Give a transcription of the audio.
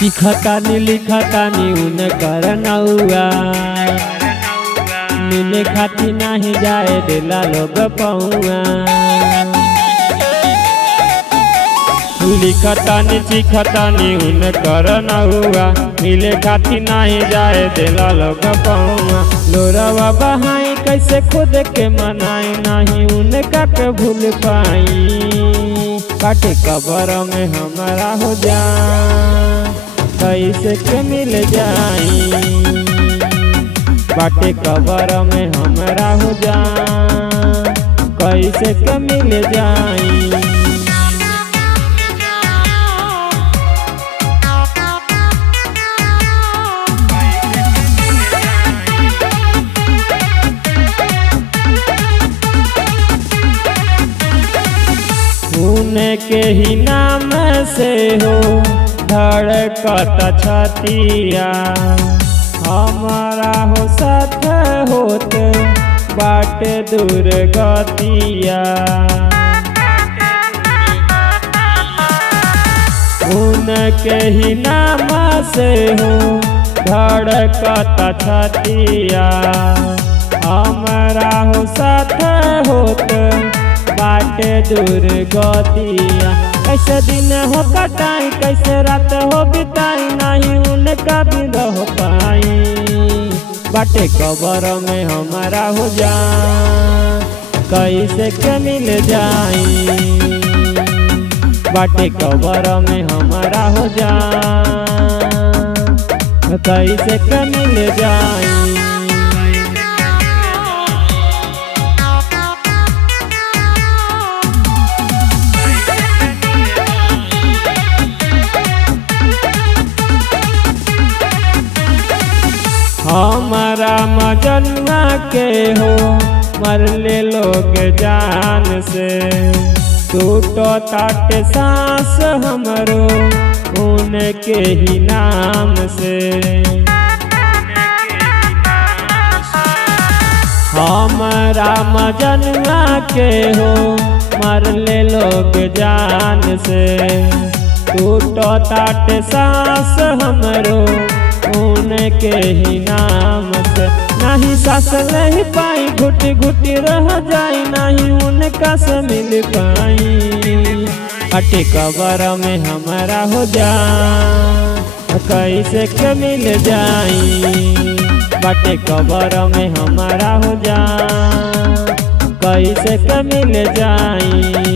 लिखतानी लिखतानी उन करनौआ मिले खाती नहीं जाए दिला लोग पौआ। लिखतानी लिखतानी उन करनौआ मिले खाती नहीं जाए दिला लोग पौआ। लोरवा बहाई कैसे खुद के मनाई नहीं उनका के भूल पाई। काटे कबर में हमारा हो जा कैसे के मिल जाई। बाटे कबर में हमरा हो जा कैसे के मिल जाई। उनके ही नाम से हो धड़कत छतिया हमारा हो साथ होत बाटे दूर गतिया। उनके ही नाम से हो धड़कत छतिया हमारा हो साथ होत बाटे दूर गतिया। कैसे दिन हो कटाई कैसे रात हो बिताई नहीं उनका भी रह पाई। बाटे कबर में हमारा हो जा कैसे के मिल जाई। बाटे कबर में हमारा हो जा कैसे के मिल जाई। हमारा मजनुआ के हो मरले लोग जान से टूटो ताट सांस हमरो उनके ही नाम से। हमारा मजनुआ के हो मरले लोग जान से टूटो ताट सांस हमरो उनके ही नाम से। नहीं सांस ले पाई घुट घुट रह जाई नहीं उनका से मिल पाई। अटे कबर में हमारा हो जा कैसे के मिल जाई। बाटे कबर में हमारा हो जा कैसे के मिल जाई।